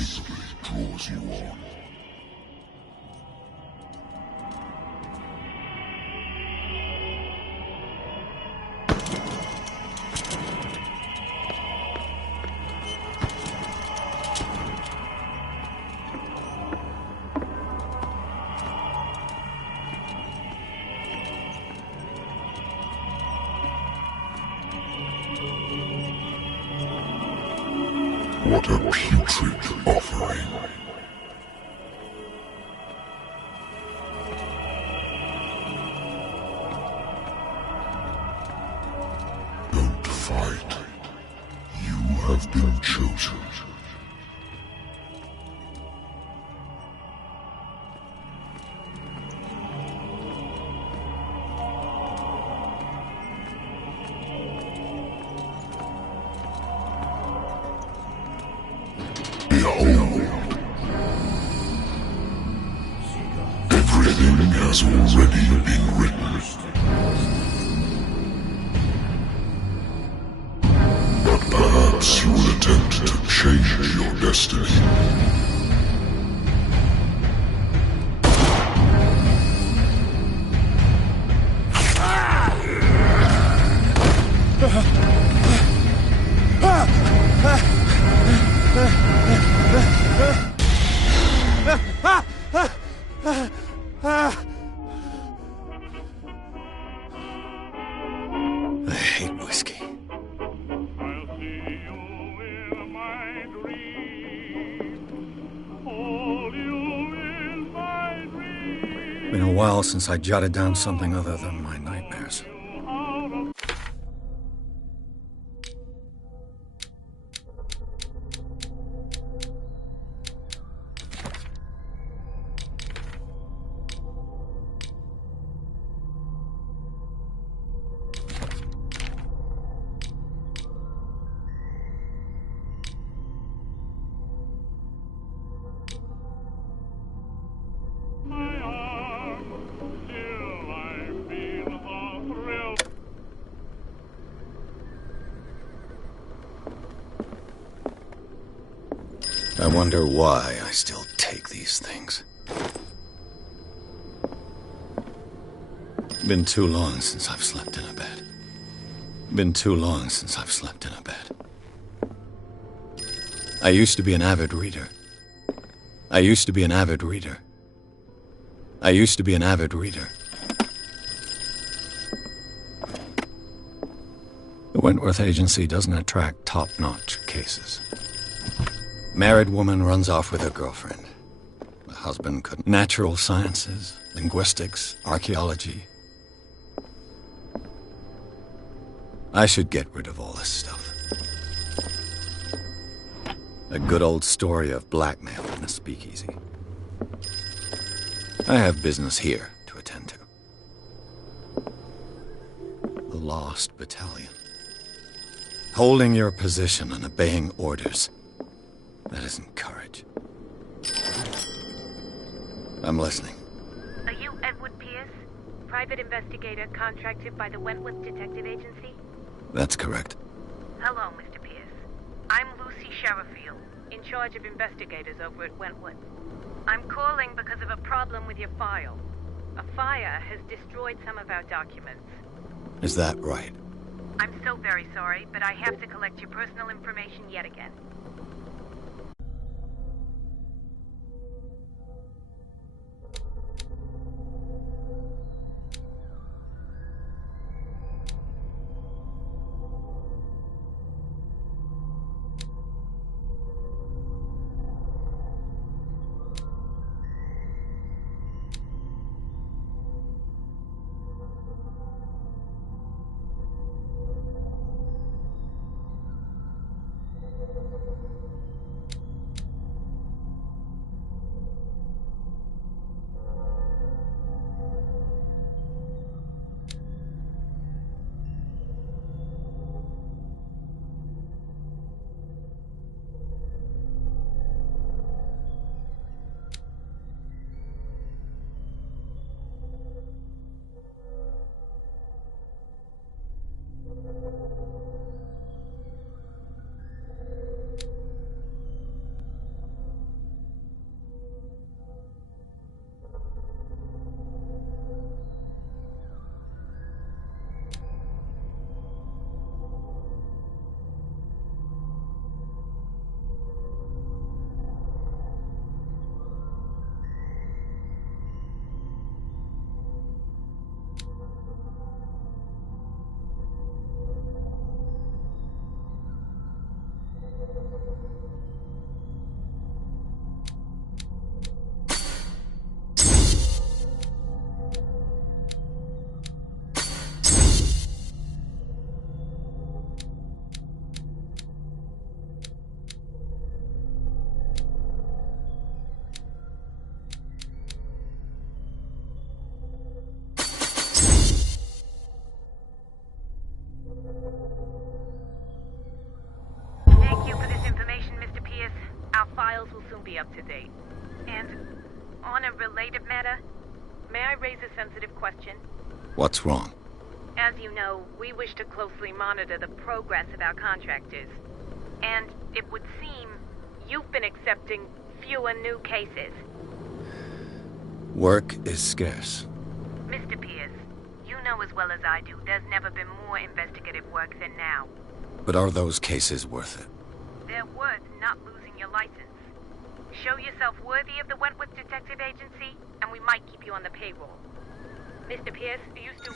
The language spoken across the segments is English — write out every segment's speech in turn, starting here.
inescapably draws you on. What a putrid offering. Don't fight. You have been chosen. Behold. Everything has already been written. But perhaps you will attempt to change your destiny. I hate whiskey. Been a while since I jotted down something other than my nightmares. I wonder why I still take these things. Been too long since I've slept in a bed. Been too long since I've slept in a bed. I used to be an avid reader. I used to be an avid reader. I used to be an avid reader. The Wentworth Agency doesn't attract top-notch cases. Married woman runs off with her girlfriend. The husband couldn't. Natural sciences, linguistics, archaeology. I should get rid of all this stuff. A good old story of blackmail in a speakeasy. I have business here to attend to. The Lost Battalion. Holding your position and obeying orders. That isn't courage. I'm listening. Are you Edward Pierce, private investigator contracted by the Wentworth Detective Agency? That's correct. Hello, Mr. Pierce. I'm Lucy Sherifield, in charge of investigators over at Wentworth. I'm calling because of a problem with your file. A fire has destroyed some of our documents. Is that right? I'm so very sorry, but I have to collect your personal information yet again. soon be up to date. And on a related matter, may I raise a sensitive question? What's wrong? As you know, we wish to closely monitor the progress of our contractors. And it would seem you've been accepting fewer new cases. Work is scarce. Mr. Pierce, you know as well as I do, there's never been more investigative work than now. But are those cases worth it? They're worth not losing your license. Show yourself worthy of the Wentworth Detective Agency, and we might keep you on the payroll. Mr. Pierce, are you still...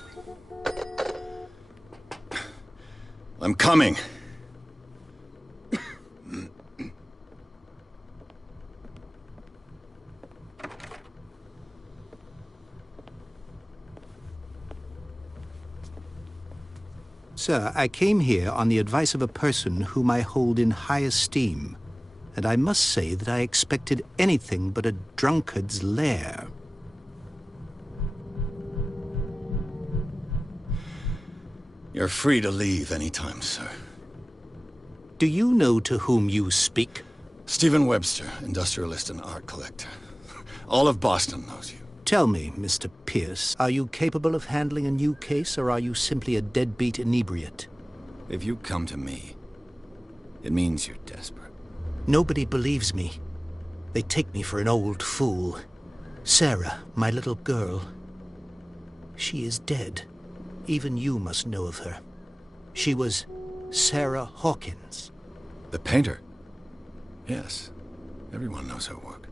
I'm coming! Sir, I came here on the advice of a person whom I hold in high esteem, and I must say that I expected anything but a drunkard's lair. You're free to leave anytime, sir. Do you know to whom you speak? Stephen Webster, industrialist and art collector. All of Boston knows you. Tell me, Mr. Pierce, are you capable of handling a new case, or are you simply a deadbeat inebriate? If you come to me, it means you're desperate. Nobody believes me. They take me for an old fool. Sarah, my little girl, she is dead. Even you must know of her. She was Sarah Hawkins. The painter? Yes. Everyone knows her work.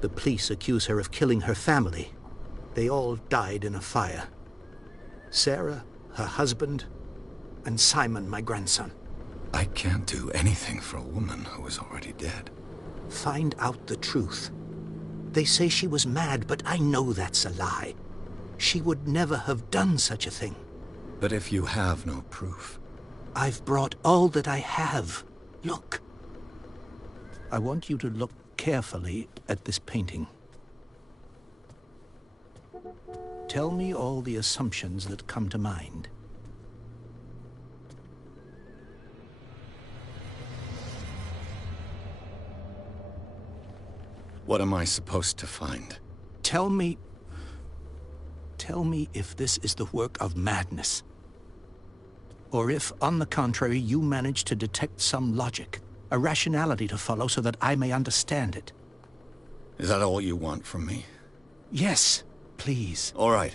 The police accuse her of killing her family. They all died in a fire. Sarah, her husband, and Simon, my grandson. I can't do anything for a woman who is already dead. Find out the truth. They say she was mad, but I know that's a lie. She would never have done such a thing. But if you have no proof... I've brought all that I have. Look. I want you to look carefully at this painting. Tell me all the assumptions that come to mind. What am I supposed to find? Tell me if this is the work of madness. Or if, on the contrary, you manage to detect some logic, a rationality to follow so that I may understand it. Is that all you want from me? Yes, please. All right.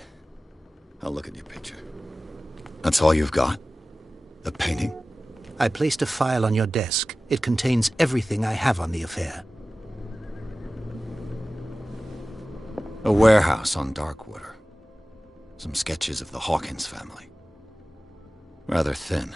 I'll look at your picture. That's all you've got? The painting? I placed a file on your desk. It contains everything I have on the affair. A warehouse on Darkwater. Some sketches of the Hawkins family. Rather thin.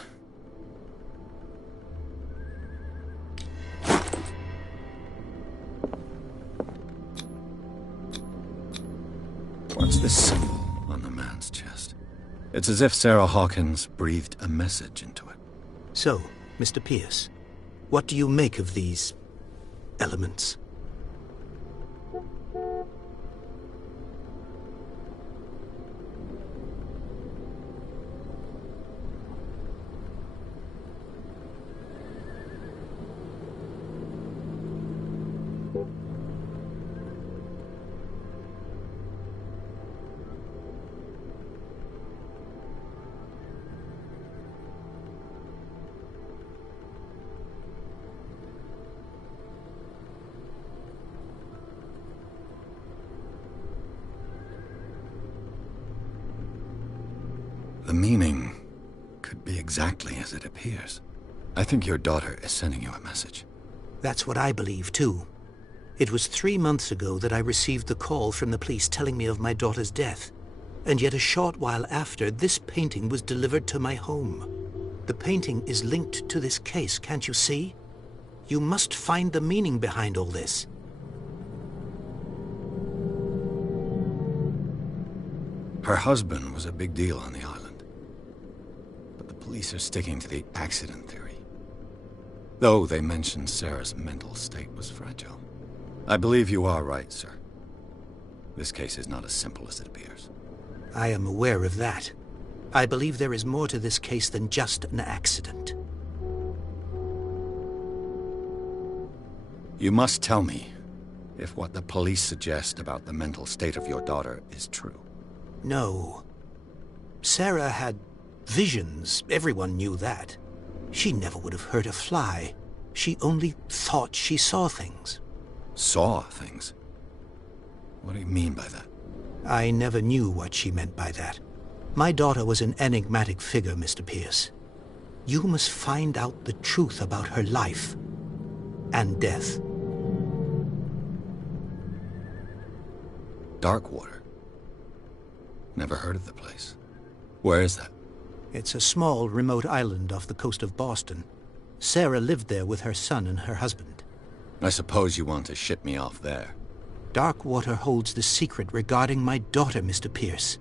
What's this symbol on the man's chest? It's as if Sarah Hawkins breathed a message into it. So, Mr. Pierce, what do you make of these elements? The meaning could be exactly as it appears. I think your daughter is sending you a message. That's what I believe, too. It was 3 months ago that I received the call from the police telling me of my daughter's death. And yet a short while after, this painting was delivered to my home. The painting is linked to this case, can't you see? You must find the meaning behind all this. Her husband was a big deal on the island. But the police are sticking to the accident theory. Though they mentioned Sarah's mental state was fragile. I believe you are right, sir. This case is not as simple as it appears. I am aware of that. I believe there is more to this case than just an accident. You must tell me if what the police suggest about the mental state of your daughter is true. No. Sarah had visions. Everyone knew that. She never would have hurt a fly. She only thought she saw things. Saw things? What do you mean by that? I never knew what she meant by that. My daughter was an enigmatic figure, Mr. Pierce. You must find out the truth about her life and death. Darkwater? Never heard of the place. Where is that? It's a small, remote island off the coast of Boston. Sarah lived there with her son and her husband. I suppose you want to ship me off there. Darkwater holds the secret regarding my daughter, Mr. Pierce.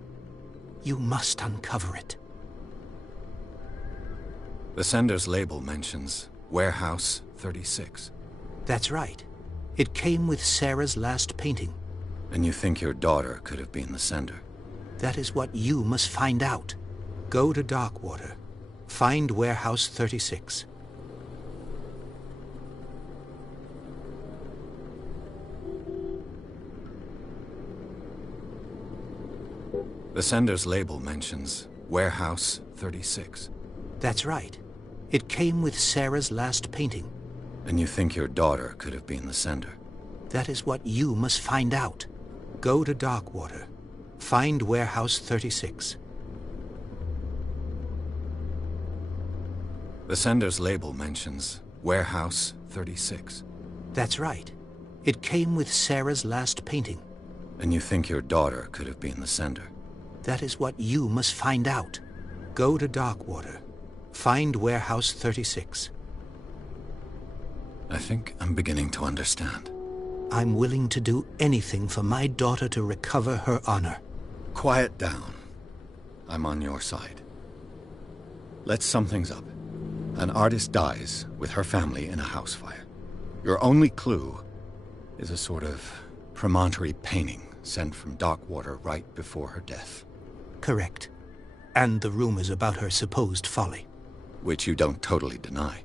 You must uncover it. The sender's label mentions Warehouse 36. That's right. It came with Sarah's last painting. And you think your daughter could have been the sender? That is what you must find out. Go to Darkwater. Find Warehouse 36. The sender's label mentions Warehouse 36. That's right. It came with Sarah's last painting. And you think your daughter could have been the sender? That is what you must find out. Go to Darkwater. Find Warehouse 36. The sender's label mentions Warehouse 36. That's right. It came with Sarah's last painting. And you think your daughter could have been the sender? That is what you must find out. Go to Darkwater. Find Warehouse 36. I think I'm beginning to understand. I'm willing to do anything for my daughter to recover her honor. Quiet down. I'm on your side. Let's sum things up. An artist dies with her family in a house fire. Your only clue is a sort of promontory painting sent from Darkwater right before her death. Correct. And the rumors about her supposed folly. Which you don't totally deny.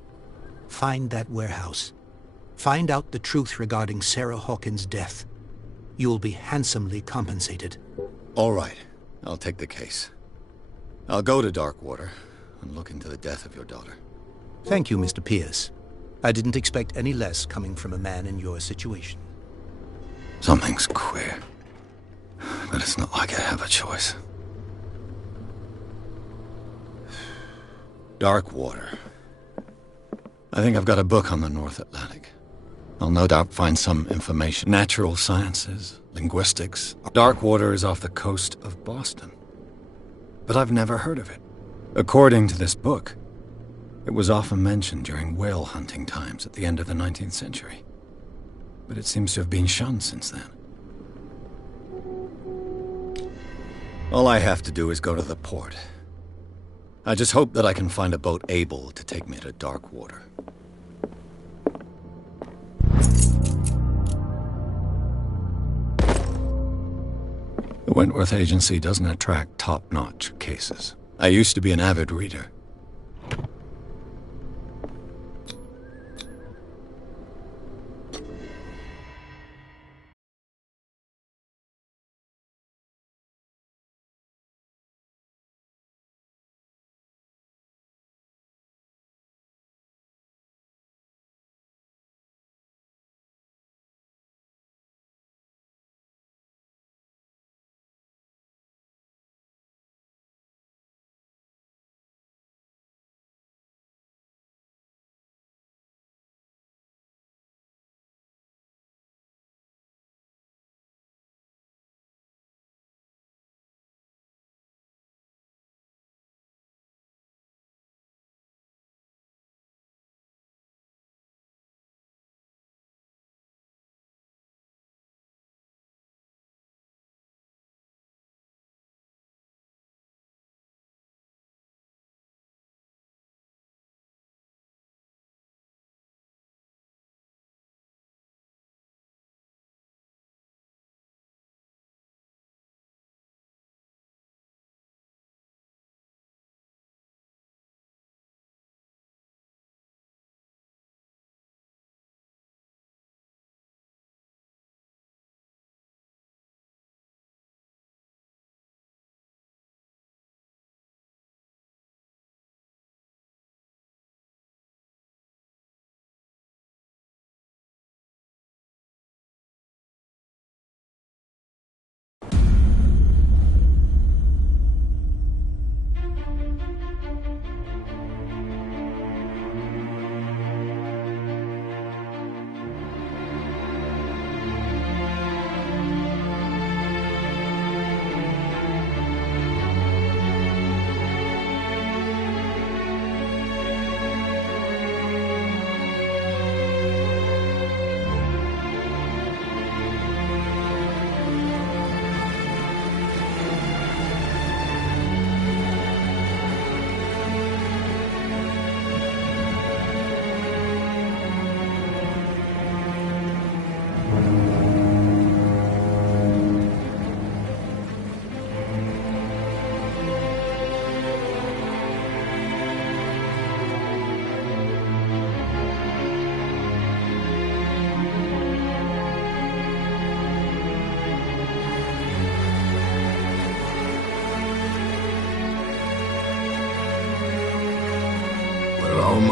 Find that warehouse. Find out the truth regarding Sarah Hawkins' death. You'll be handsomely compensated. All right. I'll take the case. I'll go to Darkwater and look into the death of your daughter. Thank you, Mr. Pierce. I didn't expect any less coming from a man in your situation. Something's queer. But it's not like I have a choice. Darkwater. I think I've got a book on the North Atlantic. I'll no doubt find some information. Natural sciences, linguistics. Darkwater is off the coast of Boston. But I've never heard of it. According to this book, it was often mentioned during whale hunting times at the end of the 19th century. But it seems to have been shunned since then. All I have to do is go to the port. I just hope that I can find a boat able to take me to Darkwater. The Wentworth Agency doesn't attract top-notch cases. I used to be an avid reader.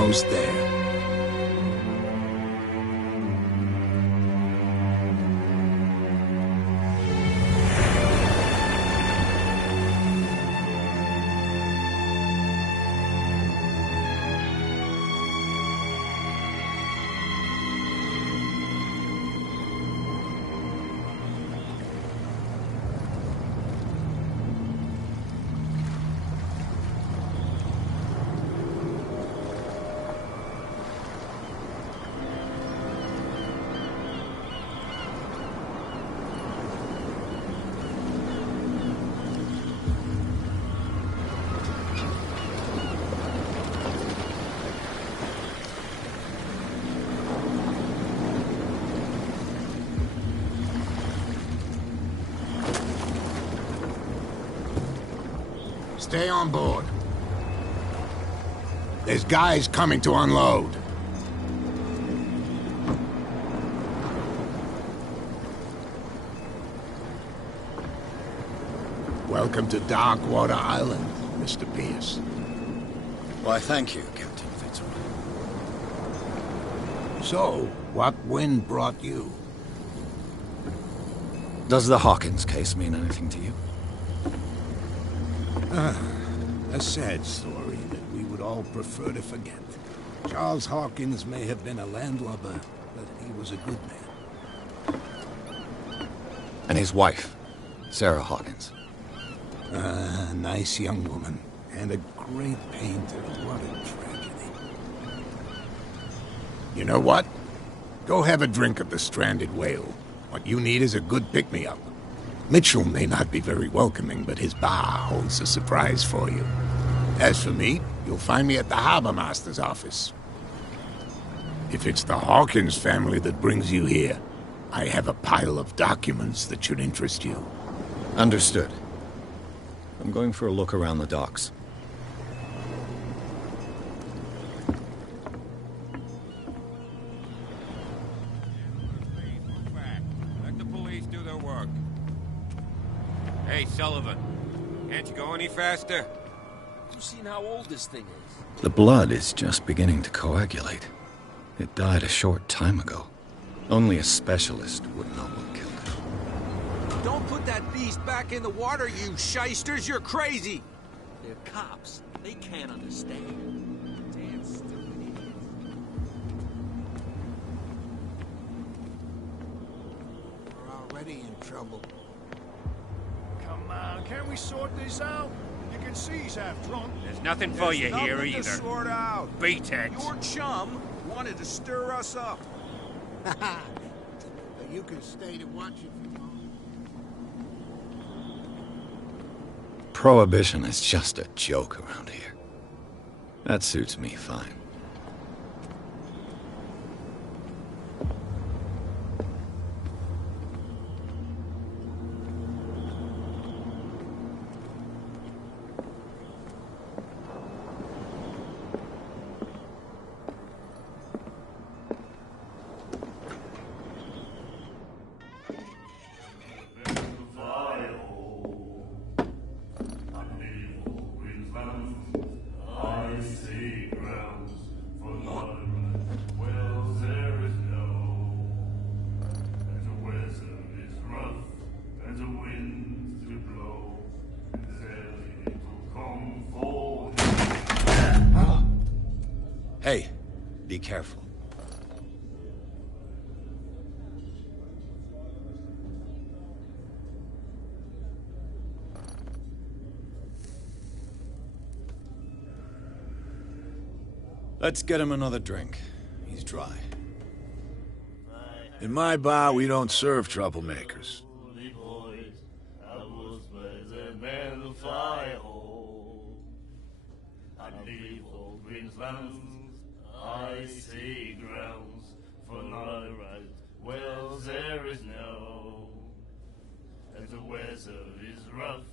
almost there. Stay on board. There's guys coming to unload. Welcome to Darkwater Island, Mr. Pierce. Why, thank you, Captain Fitzroy. So, what wind brought you? Does the Hawkins case mean anything to you? A sad story that we would all prefer to forget. Charles Hawkins may have been a landlubber, but he was a good man. And his wife, Sarah Hawkins. A nice young woman, and a great painter. What a tragedy. You know what? Go have a drink at the Stranded Whale. What you need is a good pick-me-up. Mitchell may not be very welcoming, but his bar holds a surprise for you. As for me, you'll find me at the Harbor Master's office. If it's the Hawkins family that brings you here, I have a pile of documents that should interest you. Understood. I'm going for a look around the docks. Let the police do their work. Hey, Sullivan. Can't you go any faster? You've seen how old this thing is. The blood is just beginning to coagulate. It died a short time ago. Only a specialist would know what killed it. Don't put that beast back in the water, you shysters! You're crazy! They're cops. They can't understand. Damn stupid idiots. We're already in trouble. Come on, can't we sort this out? You can see he's half drunk. There's nothing for you here Nothing to either. sort out. Beat it. Your chum wanted to stir us up. You can stay to watch it from home. Prohibition is just a joke around here. That suits me fine. Hey, be careful. Let's get him another drink. He's dry. In my bar, we don't serve troublemakers. I see grounds for my right. Well, there is no. And the weather is rough,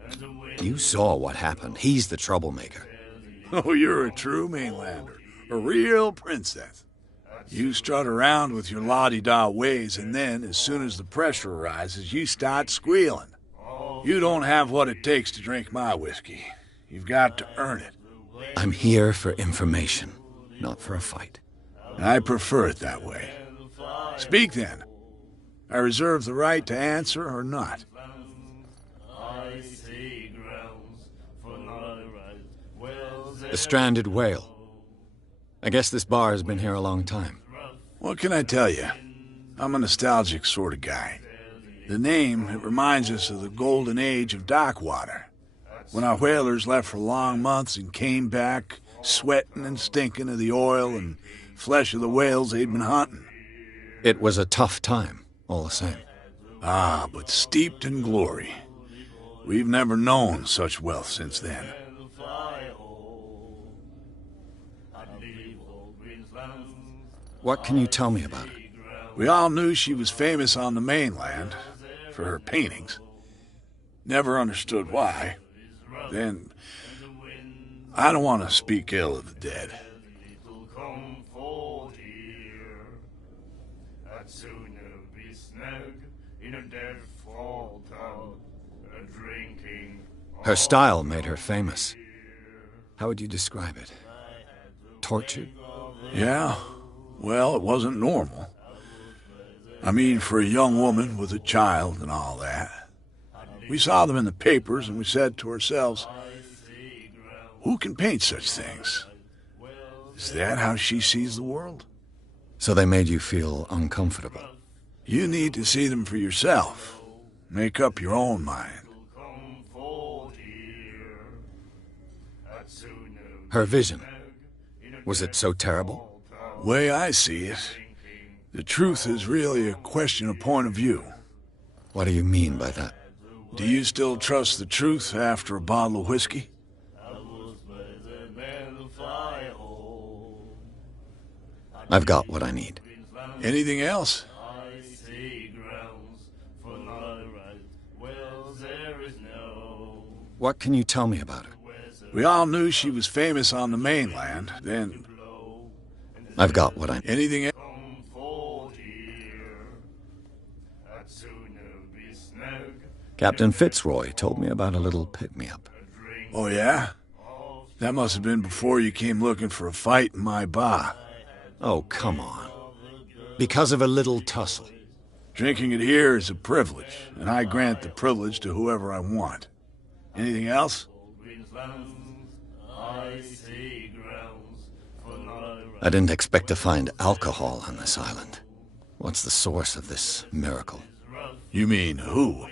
and the wind. You saw what happened. He's the troublemaker. Oh, you're a true mainlander. A real princess. You strut around with your la-di-da ways, and then, as soon as the pressure arises, you start squealing. You don't have what it takes to drink my whiskey. You've got to earn it. I'm here for information. not for a fight. I prefer it that way. Speak then. I reserve the right to answer or not. I see grounds for my right. Well, The Stranded Whale. I guess this bar has been here a long time. What can I tell you? I'm a nostalgic sort of guy. The name, it reminds us of the golden age of dock water, when our whalers left for long months and came back sweating and stinking of the oil and flesh of the whales they'd been hunting. It was a tough time, all the same. Ah, but steeped in glory. We've never known such wealth since then. What can you tell me about it? We all knew she was famous on the mainland for her paintings. Never understood why. Then, I don't want to speak ill of the dead. Her style made her famous. How would you describe it? Tortured? Yeah, well, it wasn't normal. I mean, for a young woman with a child and all that. We saw them in the papers and we said to ourselves, who can paint such things? Is that how she sees the world? So they made you feel uncomfortable? You need to see them for yourself. Make up your own mind. Her vision. Was it so terrible? Way I see it, the truth is really a question of point of view. What do you mean by that? Do you still trust the truth after a bottle of whiskey? I've got what I need. Anything else? What can you tell me about her? We all knew she was famous on the mainland, then... I've got what I need. Anything else? Captain Fitzroy told me about a little pick-me-up. Oh, yeah? That must have been before you came looking for a fight in my bar. Oh, come on. Because of a little tussle. Drinking it here is a privilege, and I grant the privilege to whoever I want. Anything else? I didn't expect to find alcohol on this island. What's the source of this miracle? You mean who?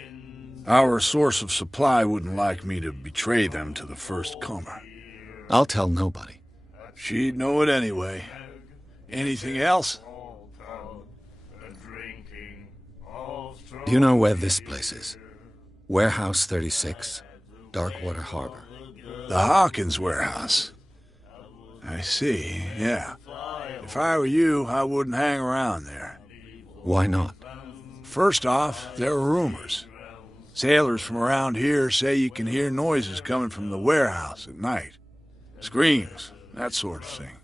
Our source of supply wouldn't like me to betray them to the first comer. I'll tell nobody. She'd know it anyway. Anything else? Do you know where this place is? Warehouse 36, Darkwater Harbor. The Hawkins warehouse. I see, yeah. If I were you, I wouldn't hang around there. Why not? First off, there are rumors. Sailors from around here say you can hear noises coming from the warehouse at night. Screams, that sort of thing.